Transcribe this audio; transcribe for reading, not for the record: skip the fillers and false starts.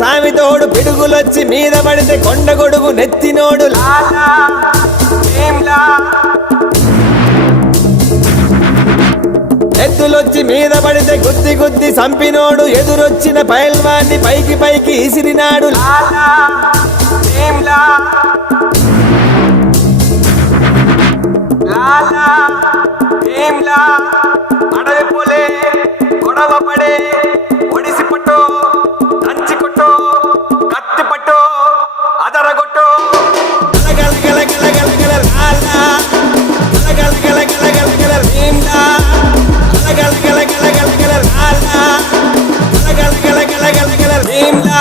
సామితోడు పిడుగులొచ్చి మీద పడితే కొండ గొడుగు నెత్తినోడు లాలా భీమ్లా. ఎద్దులొచ్చి మీద పడితే గుద్ది గుద్ది సంపినోడు ఎదురొచ్చిన పైల్వాన్ని పైకి పైకి ఇసిరినాడు లాలా భీమ్లా. లాలా భీమ్లా. అడవి పోలే గొడవ పడే ఒడిసి పట్టు దంచి కొట్టు కత్తి పట్టు అదరగొట్టు గల గల గల గల గల లాలా గల గల గల గల గల భీమ్లా. గల గల గల గల గల గల లాలా గల గల గల గల గల గల భీమ్లా.